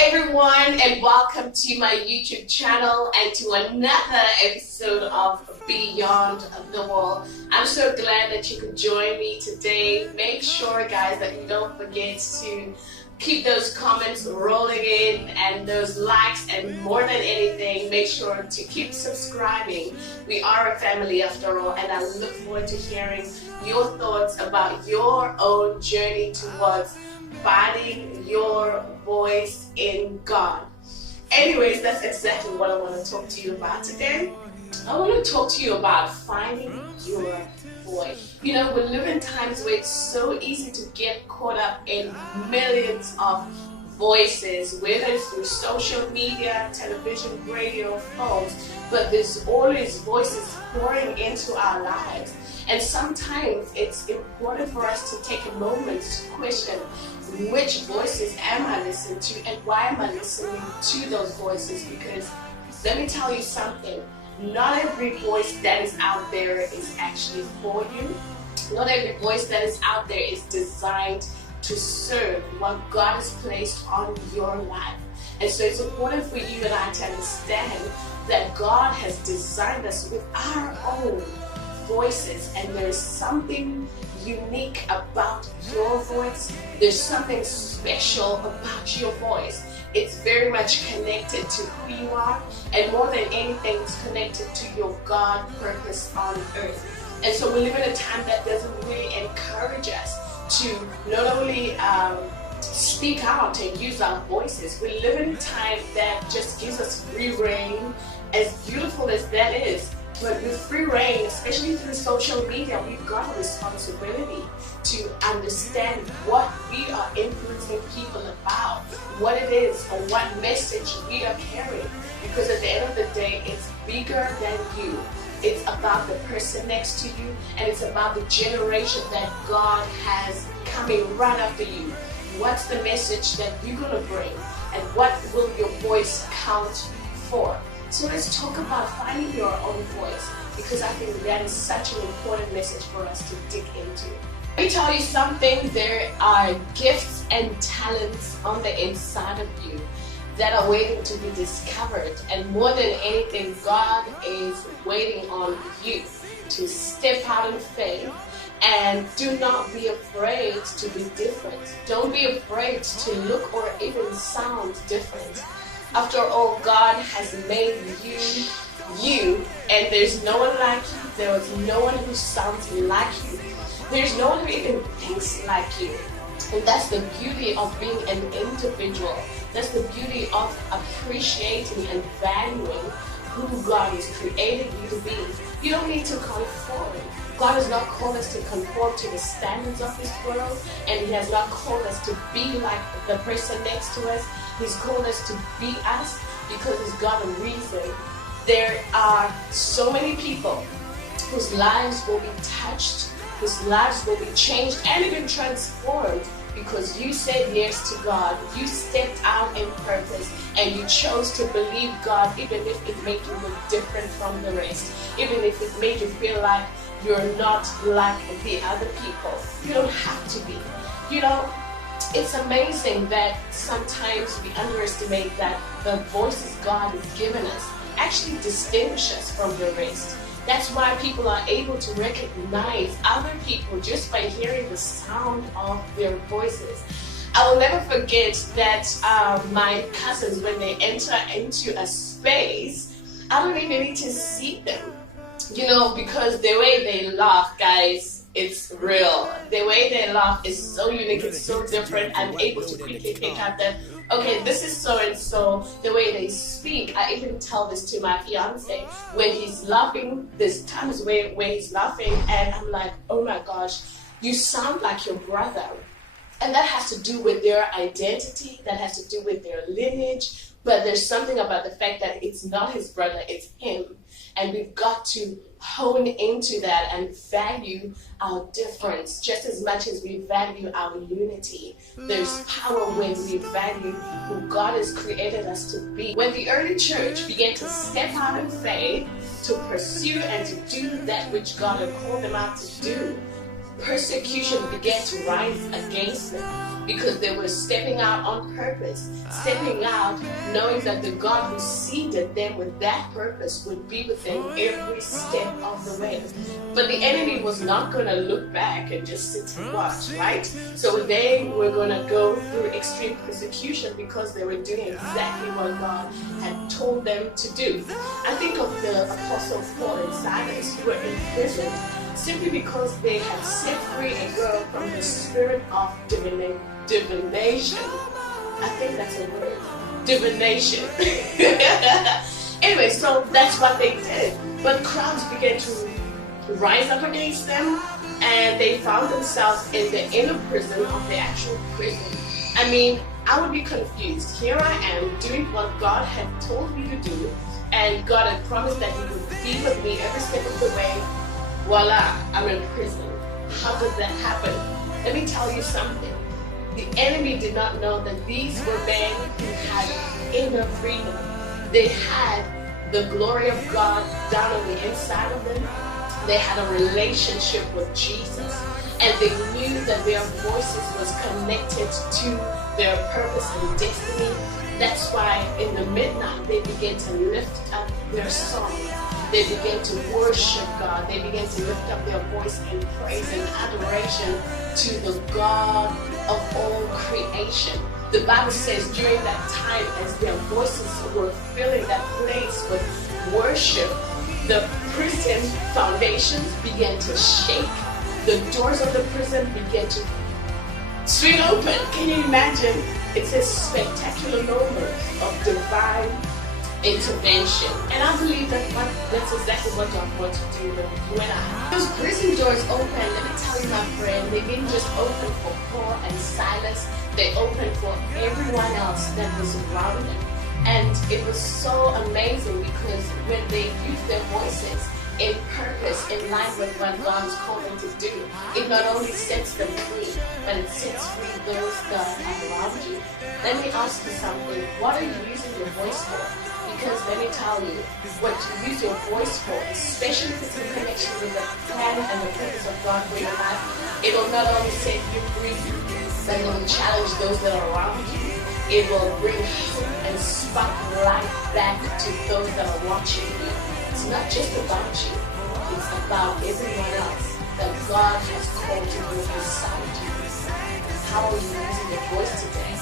everyone, and welcome to my YouTube channel and to another episode of Beyond the Wall. I'm so glad that you could join me today. Make sure, guys, that you don't forget to keep those comments rolling in and those likes, and more than anything, make sure to keep subscribing. We are a family after all, and I look forward to hearing your thoughts about your own journey towards finding your voice in God. Anyways, that's exactly what I want to talk to you about today. I want to talk to you about finding your voice. You know, we live in times where it's so easy to get caught up in millions of voices, whether it's through social media, television, radio, phones, but there's always voices pouring into our lives. And sometimes it's important for us to take a moment to question, which voices am I listening to, and why am I listening to those voices? Because let me tell you something, not every voice that is out there is actually for you. Not every voice that is out there is designed to serve what God has placed on your life. And so it's important for you and I to understand that God has designed us with our own voices, and there's something unique about your voice. There's something special about your voice. It's very much connected to who you are, and more than anything, it's connected to your God purpose on earth. And so we live in a time that doesn't really encourage us to not only speak out and use our voices. We live in a time that just gives us free reign, as beautiful as that is. But with free reign, especially through social media, we've got a responsibility to understand what we are influencing people about, what it is, or what message we are carrying. Because at the end of the day, it's bigger than you. It's about the person next to you, and it's about the generation that God has coming right after you. What's the message that you're going to bring, and what will your voice count for? So let's talk about finding your own voice, because I think that is such an important message for us to dig into. Let me tell you something, there are gifts and talents on the inside of you that are waiting to be discovered, and more than anything, God is waiting on you to step out in faith. And do not be afraid to be different. Don't be afraid to look or even sound different. After all, God has made you, and there's no one like you. There is no one who sounds like you. There's no one who even thinks like you. And that's the beauty of being an individual. That's the beauty of appreciating and valuing who God has created you to be. You don't need to conform. God has not called us to conform to the standards of this world, and He has not called us to be like the person next to us. He's called us to be us because He's got a reason. There are so many people whose lives will be touched, whose lives will be changed and even transformed because you said yes to God. You stepped out in purpose and you chose to believe God, even if it made you look different from the rest, even if it made you feel like you're not like the other people. You don't have to be. You know, it's amazing that sometimes we underestimate that the voices God has given us actually distinguish us from the rest. That's why people are able to recognize other people just by hearing the sound of their voices. I will never forget that my cousins, when they enter into a space, I don't even need to see them. You know, because the way they laugh, guys, it's real. The way they laugh is so unique, it's so different. I'm able to quickly pick up that, okay, this is so and so. The way they speak, I even tell this to my fiance. When he's laughing, there's times where he's laughing and I'm like, oh my gosh, you sound like your brother. And that has to do with their identity, that has to do with their lineage. But there's something about the fact that it's not his brother, it's him. And we've got to hone into that and value our difference just as much as we value our unity. There's power when we value who God has created us to be. When the early church began to step out in faith to pursue and to do that which God had called them out to do, persecution began to rise against them. because they were stepping out on purpose, stepping out knowing that the God who seeded them with that purpose would be with them every step of the way. But the enemy was not going to look back and just sit and watch, right? So they were going to go through extreme persecution because they were doing exactly what God had told them to do. I think of the Apostle Paul and Silas, who were in prison simply because they had set free a girl from the spirit of divination. I think that's a word. Divination. Anyway, so that's what they did. But crowds began to rise up against them, and they found themselves in the inner prison of the actual prison. I mean, I would be confused. Here I am doing what God had told me to do, and God had promised that He would be with me every step of the way. Voila, I'm in prison. How did that happen? Let me tell you something. The enemy did not know that these were men who had inner freedom. They had the glory of God down on the inside of them. They had a relationship with Jesus, and they knew that their voices was connected to their purpose and destiny. That's why in the midnight they began to lift up their song. They began to worship God. They began to lift up their voice in praise and adoration to the God of all creation. The Bible says during that time, as their voices were filling that place with worship, the prison foundations began to shake. The doors of the prison began to swing open. Can you imagine? It's a spectacular moment of divine intervention. And I believe that's exactly what God wants to do with you and I. Those prison doors open, let me tell you, my friend, they didn't just open for Paul and Silas, they opened for everyone else that was around them. And it was so amazing because when they used their voices in purpose, in line with what God has called them to do, it not only sets them free, but it sets free those that are around you. Let me ask you something. What are you using your voice for? Because let me tell you, what you use your voice for, especially if it's in connection with the plan and the purpose of God for your life, it will not only set you free, but it will challenge those that are around you. It will bring hope and spark life back to those that are watching you. It's not just about you, it's about everyone else that God has called to be beside you. How are you using your voice today?